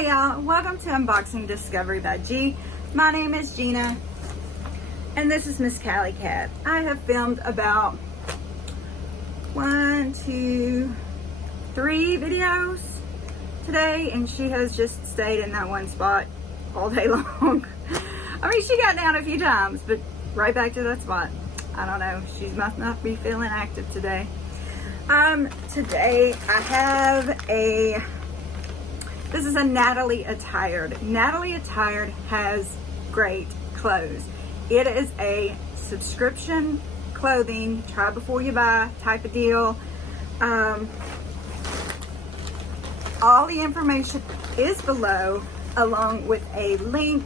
Hi y'all, welcome to Unboxing Discovery by G. My name is Gina, and this is Miss Callie Cat. I have filmed about 1, 2, 3 videos today, and she has just stayed in that one spot all day long. I mean, she got down a few times, but right back to that spot. I don't know, she must not be feeling active today. Today I have this is a Natalie Attired. Natalie Attired has great clothes. It is a subscription clothing, try before you buy type of deal. All the information is below, along with a link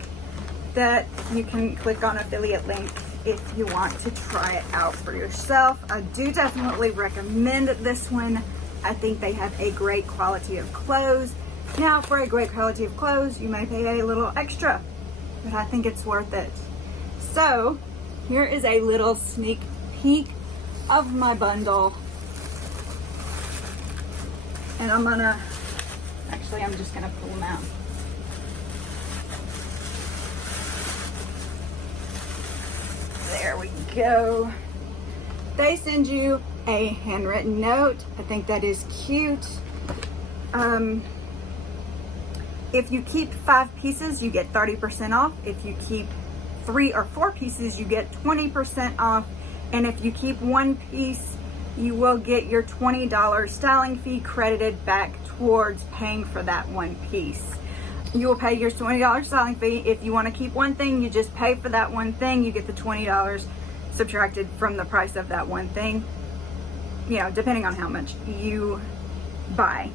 that you can click on, affiliate link, if you want to try it out for yourself. I do definitely recommend this one. I think they have a great quality of clothes. Now, for a great quality of clothes, you may pay a little extra, but I think it's worth it. So, here is a little sneak peek of my bundle. And I'm just gonna pull them out. There we go. They send you a handwritten note. I think that is cute. If you keep 5 pieces, you get 30% off. If you keep 3 or 4 pieces, you get 20% off. And if you keep 1 piece, you will get your $20 styling fee credited back towards paying for that 1 piece. You will pay your $20 styling fee. If you want to keep one thing, you just pay for that one thing. You get the $20 subtracted from the price of that one thing, you know, depending on how much you buy.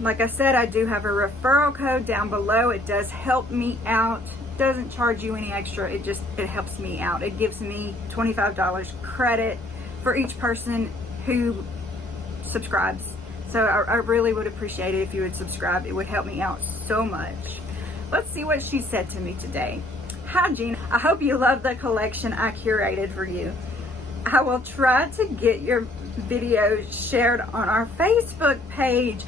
Like I said, I do have a referral code down below. It does help me out. Doesn't charge you any extra. It helps me out. It gives me $25 credit for each person who subscribes. So I really would appreciate it if you would subscribe. It would help me out so much. Let's see what she said to me today. Hi, Gina. I hope you love the collection I curated for you. I will try to get your videos shared on our Facebook page.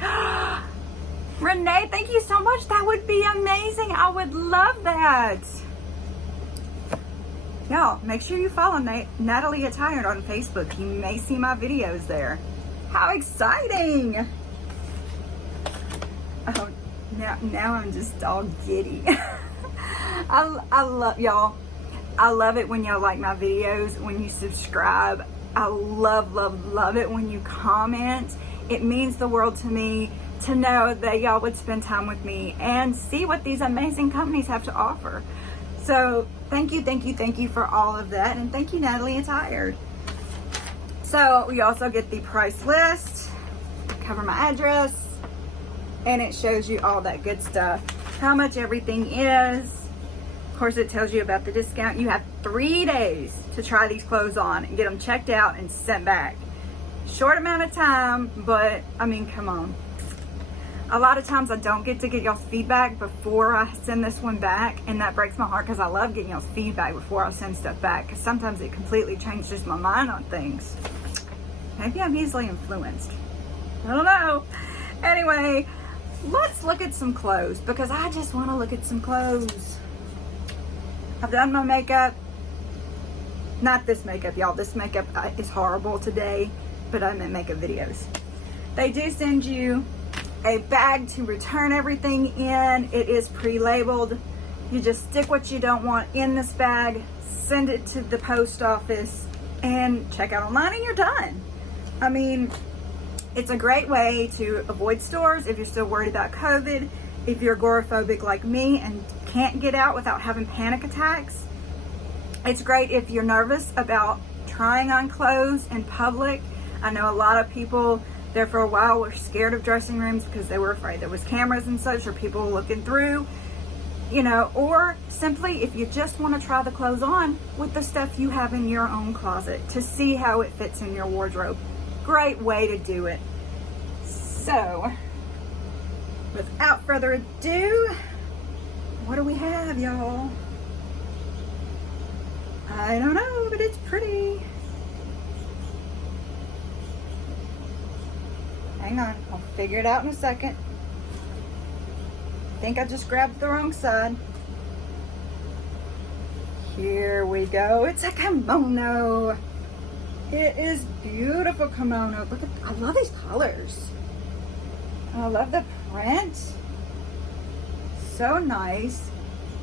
Renee, thank you so much. That would be amazing. I would love that. Y'all, make sure you follow Natalie Attired on Facebook. You may see my videos there. How exciting! Oh, now I'm just all giddy. I love y'all. I love it when y'all like my videos, when you subscribe. I love it when you comment. It means the world to me to know that y'all would spend time with me and see what these amazing companies have to offer. So thank you for all of that, and thank you, Natalie Attired. So we also get the price list, cover my address, and it shows you all that good stuff, how much everything is. Of course, it tells you about the discount. You have 3 days to try these clothes on and get them checked out and sent back. Short amount of time, but I mean, come on. A lot of times I don't get to get y'all's feedback before I send this one back, and that breaks my heart because I love getting y'all's feedback before I send stuff back, because sometimes it completely changes my mind on things. Maybe I'm easily influenced. I don't know. Anyway, let's look at some clothes, because I just want to look at some clothes. I've done my makeup. Not this makeup, y'all. This makeup is horrible today, but I'm in makeup videos. They do send you a bag to return everything in. It is pre-labeled. You just stick what you don't want in this bag, send it to the post office, and check out online, and you're done. I mean, it's a great way to avoid stores if you're still worried about COVID, if you're agoraphobic like me and can't get out without having panic attacks. It's great if you're nervous about trying on clothes in public. I know a lot of people there for a while were scared of dressing rooms because they were afraid there was cameras and such, or people looking through, you know, or simply if you just want to try the clothes on with the stuff you have in your own closet to see how it fits in your wardrobe. Great way to do it. So, without further ado, what do we have, y'all? I don't know, but it's pretty. Hang on, I'll figure it out in a second. think I just grabbed the wrong side. Here we go. It's a kimono. It is beautiful kimono. Look at, I love these colors. I love the print. So nice.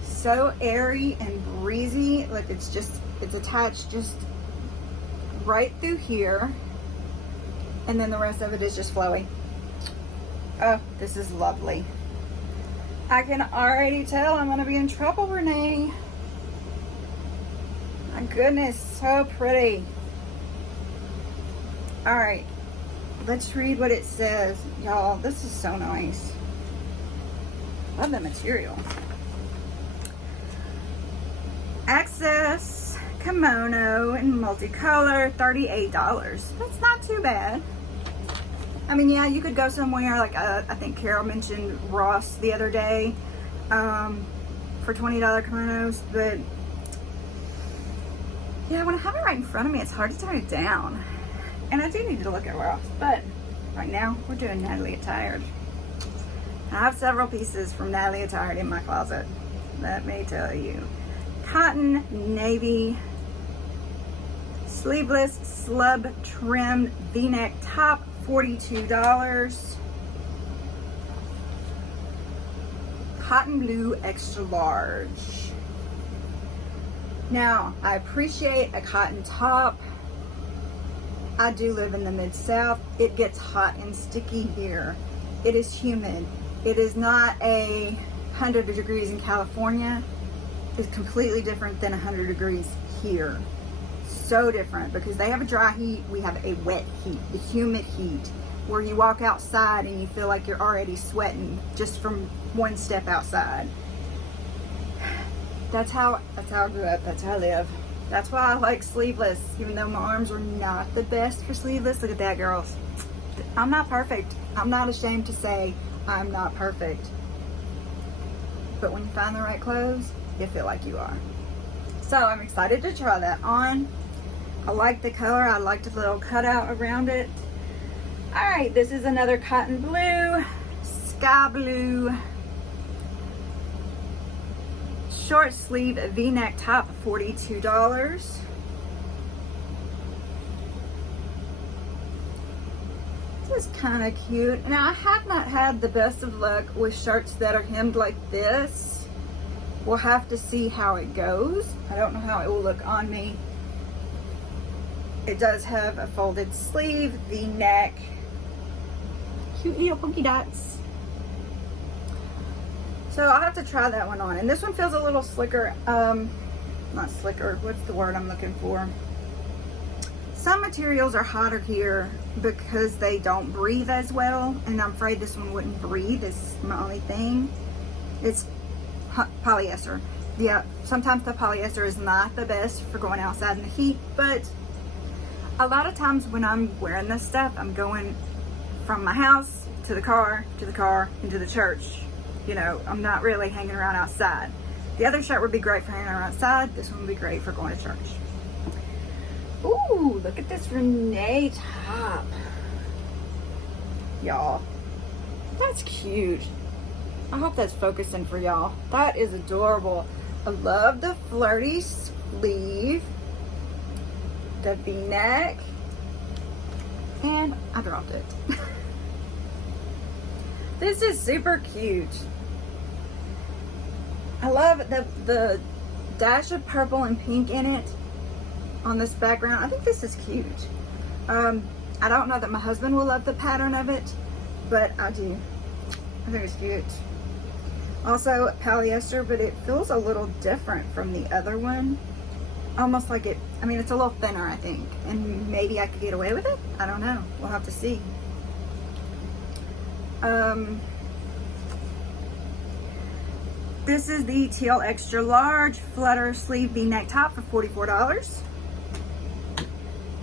So airy and breezy. Like it's attached just right through here. And then the rest of it is just flowy. Oh, this is lovely. I can already tell I'm gonna be in trouble, Renee. My goodness, so pretty. All right, let's read what it says. Y'all, this is so nice. Love the material. Access kimono in multicolor, $38. That's not too bad. I mean, yeah, you could go somewhere like I think Carol mentioned Ross the other day for $20 kimonos, but yeah, when I have it right in front of me, it's hard to turn it down. And I do need to look at Ross, but right now we're doing Natalie Attired. I have several pieces from Natalie Attired in my closet, let me tell you. Cotton navy sleeveless SLUB trimmed V-neck top, $42. Cotton blue extra large. Now, I appreciate a cotton top. I do live in the Mid-South. It gets hot and sticky here. It is humid. It is not 100 degrees in California. It's completely different than 100 degrees here. So different, because they have a dry heat, we have a wet heat, the humid heat, where you walk outside and you feel like you're already sweating just from one step outside. That's how I grew up, that's how I live. That's why I like sleeveless, even though my arms are not the best for sleeveless. Look at that, girls. I'm not perfect. I'm not ashamed to say I'm not perfect. But when you find the right clothes, you feel like you are. So I'm excited to try that on. I like the color. I like the little cutout around it. All right, this is another cotton blue, sky blue, short sleeve V-neck top, $42. This is kind of cute. Now, I have not had the best of luck with shirts that are hemmed like this. We'll have to see how it goes. I don't know how it will look on me. It does have a folded sleeve, V-neck, cute little polka dots. So I'll have to try that one on. And this one feels a little slicker. Not slicker, what's the word I'm looking for? Some materials are hotter here because they don't breathe as well. And I'm afraid this one wouldn't breathe, is my only thing. It's polyester. Yeah, sometimes the polyester is not the best for going outside in the heat, but a lot of times when I'm wearing this stuff, I'm going from my house to the car, into the church. You know, I'm not really hanging around outside. The other shirt would be great for hanging around outside. This one would be great for going to church. Ooh, look at this Renee top. Y'all, that's cute. I hope that's focusing for y'all. That is adorable. I love the flirty sleeve, the V-neck, and I dropped it. This is super cute. I love the dash of purple and pink in it on this background. I think this is cute. I don't know that my husband will love the pattern of it, but I do. I think it's cute. Also polyester, but it feels a little different from the other one. Almost like it, I mean, it's a little thinner, I think. And maybe I could get away with it. I don't know. We'll have to see. This is the teal extra large flutter sleeve V-neck top for $44.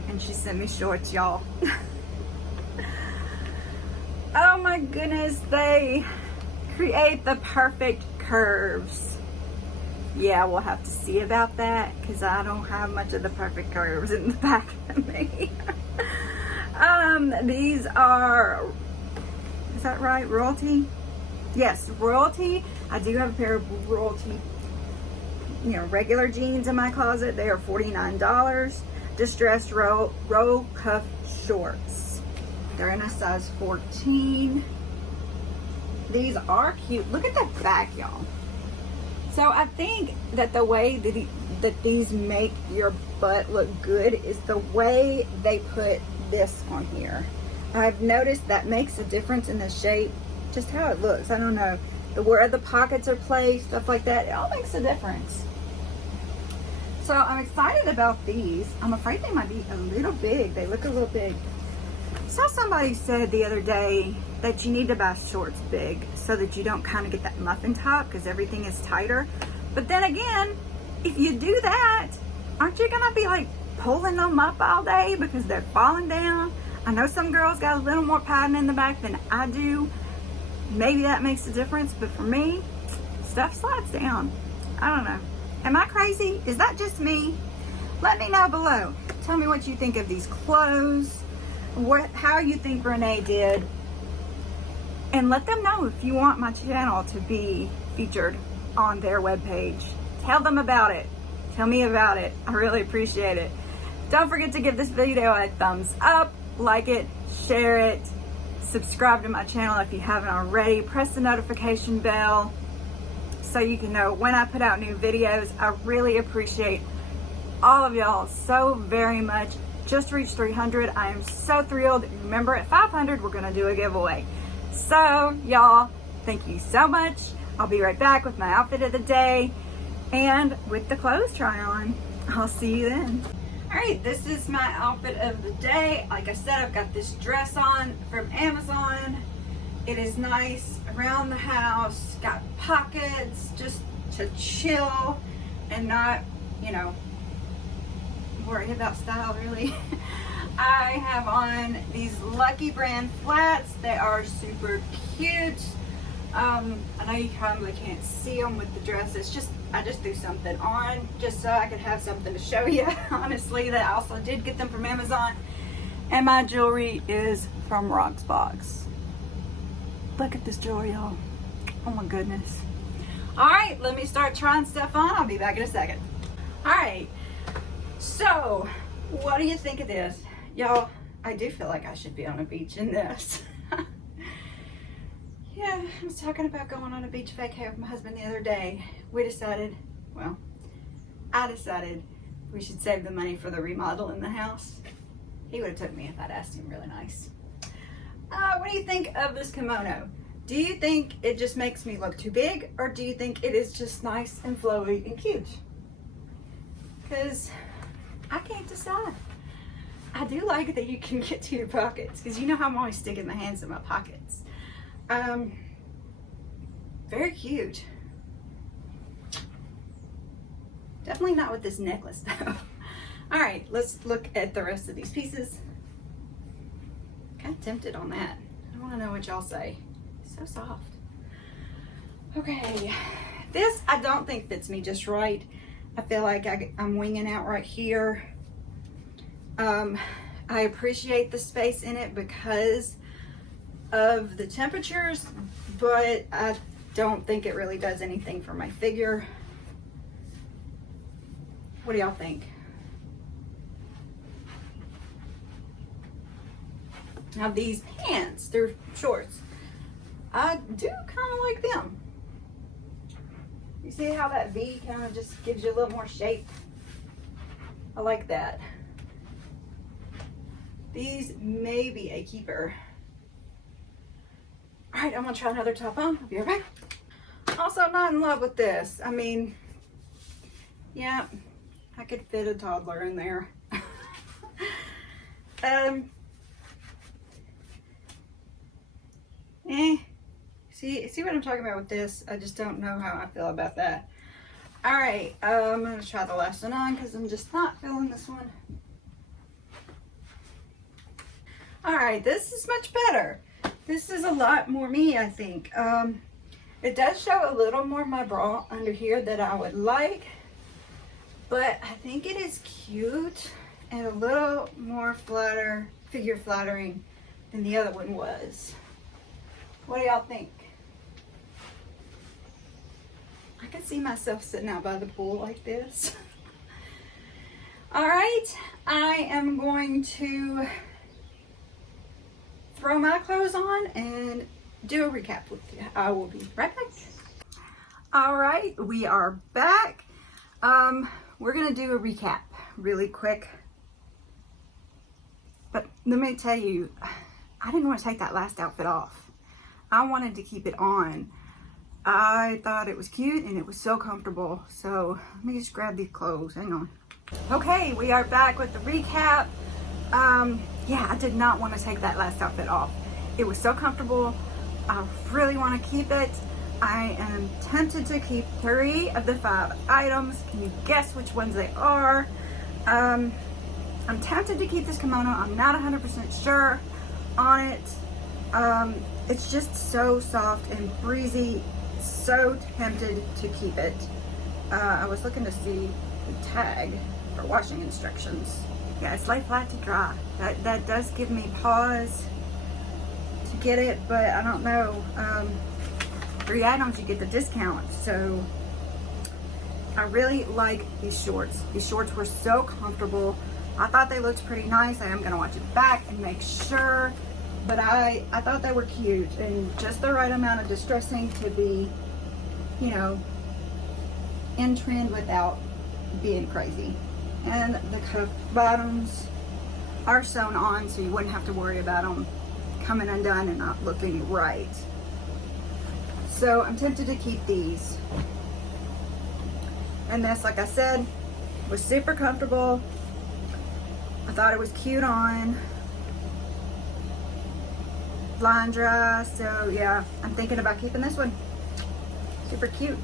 And she sent me shorts, y'all. Oh my goodness, they create the perfect curves. Yeah, we'll have to see about that because I don't have much of the perfect curves in the back of me. These are, is that right, royalty? Yes, Royalty. I do have a pair of Royalty, you know, regular jeans in my closet. They are $49. Distressed roll cuff shorts. They're in a size 14. These are cute. Look at the back, y'all. So I think that the way that these make your butt look good is the way they put this on here. I've noticed that makes a difference in the shape, just how it looks. I don't know, where the pockets are placed, stuff like that. It all makes a difference. So I'm excited about these. I'm afraid they might be a little big. They look a little big. So somebody said the other day that you need to buy shorts big so that you don't kind of get that muffin top because everything is tighter. But then again, if you do that, aren't you gonna be like pulling them up all day because they're falling down? I know some girls got a little more padding in the back than I do. Maybe that makes a difference, but for me, stuff slides down. I don't know. Am I crazy? Is that just me? Let me know below. Tell me what you think of these clothes, how you think Renee did, and let them know if you want my channel to be featured on their webpage. Tell them about it. Tell me about it. I really appreciate it. Don't forget to give this video a thumbs up, like it, share it, subscribe to my channel if you haven't already, press the notification bell so you can know when I put out new videos. I really appreciate all of y'all so very much. Just reached 300. I am so thrilled. Remember, at 500 we're gonna do a giveaway. So y'all, thank you so much. I'll be right back with my outfit of the day and with the clothes try on. I'll see you then. All right, this is my outfit of the day. Like I said, I've got this dress on from Amazon. It is nice around the house, got pockets, just to chill and not, you know, worry about style really. I have on these Lucky brand flats. They are super cute. I know you probably can't see them with the dress. It's just, I just threw something on just so I could have something to show you. Honestly, that I also did get them from Amazon. And my jewelry is from Rocksbox. Look at this jewelry, y'all. Oh my goodness. All right, let me start trying stuff on. I'll be back in a second. All right, so what do you think of this? Y'all, I do feel like I should be on a beach in this. Yeah, I was talking about going on a beach vacay with my husband the other day. We decided, well, I decided we should save the money for the remodel in the house. He would have took me if I'd asked him really nice. What do you think of this kimono? Do you think it just makes me look too big, or do you think it is just nice and flowy and cute? Because I can't decide. I do like that you can get to your pockets, because you know how I'm always sticking my hands in my pockets. Very cute. Definitely not with this necklace though. All right, let's look at the rest of these pieces. Kind of tempted on that. I want to know what y'all say. So soft. Okay, this I don't think fits me just right. I feel like I'm winging out right here. I appreciate the space in it because of the temperatures, but I don't think it really does anything for my figure. What do y'all think? Now these pants, they're shorts. I do kind of like them. You see how that V kind of just gives you a little more shape? I like that. These may be a keeper. All right, I'm gonna try another top on. I'll be right back. Also not in love with this. I mean, yeah, I could fit a toddler in there. See what I'm talking about with this? I just don't know how I feel about that. All right, I'm gonna try the last one on because I'm just not feeling this one. All right, this is much better. This is a lot more me, I think. It does show a little more my bra under here that I would like, but I think it is cute and a little more figure flattering than the other one was. What do y'all think? I can see myself sitting out by the pool like this. All right, I am going to throw my clothes on and do a recap with you. I will be right back. All right, we are back. We're gonna do a recap really quick. But let me tell you, I didn't want to take that last outfit off. I wanted to keep it on. I thought it was cute and it was so comfortable. So let me just grab these clothes, hang on. Okay, we are back with the recap. Yeah, I did not want to take that last outfit off. It was so comfortable. I really want to keep it. I am tempted to keep 3 of the 5 items. Can you guess which ones they are? I'm tempted to keep this kimono. I'm not 100% sure on it. It's just so soft and breezy. So tempted to keep it. I was looking to see the tag for washing instructions. Yeah, it's lay flat to dry. That does give me pause to get it, but I don't know. 3 items, you get the discount. So I really like these shorts. These shorts were so comfortable. I thought they looked pretty nice. I am gonna watch it back and make sure, but I thought they were cute and just the right amount of distressing to be, you know, in trend without being crazy. And the cuff bottoms are sewn on, so you wouldn't have to worry about them coming undone and not looking right. So I'm tempted to keep these. And this, like I said, was super comfortable. I thought it was cute on. Line dry, so yeah, I'm thinking about keeping this one. Super cute.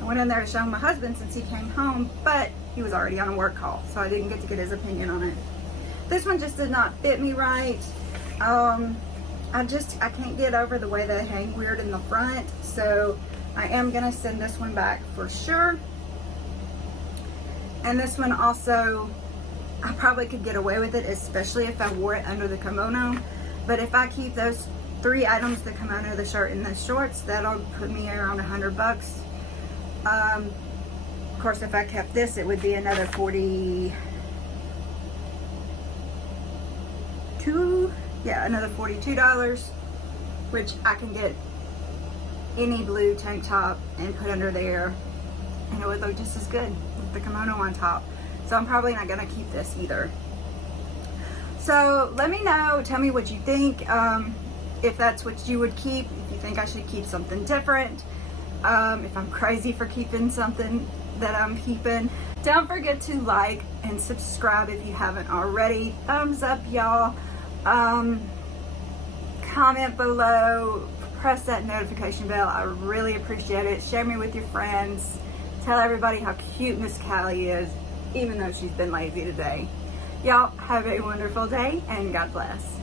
I went in there to show my husband since he came home, but he was already on a work call, so I didn't get to get his opinion on it. This one just did not fit me right. I can't get over the way they hang weird in the front, so I am gonna send this one back for sure. And this one also, I probably could get away with it, especially if I wore it under the kimono. But if I keep those 3 items, the kimono, the shirt, and the shorts, that'll put me around $100. Of course, if I kept this, it would be another $42. Yeah, another $42, which I can get any blue tank top and put under there, and it would look just as good with the kimono on top. So I'm probably not gonna keep this either. So let me know, tell me what you think, if that's what you would keep, if you think I should keep something different, if I'm crazy for keeping something that I'm keeping. Don't forget to like and subscribe if you haven't already. Thumbs up, y'all. Comment below, press that notification bell. I really appreciate it. Share me with your friends. Tell everybody how cute Miss Callie is, even though she's been lazy today. Y'all have a wonderful day and God bless.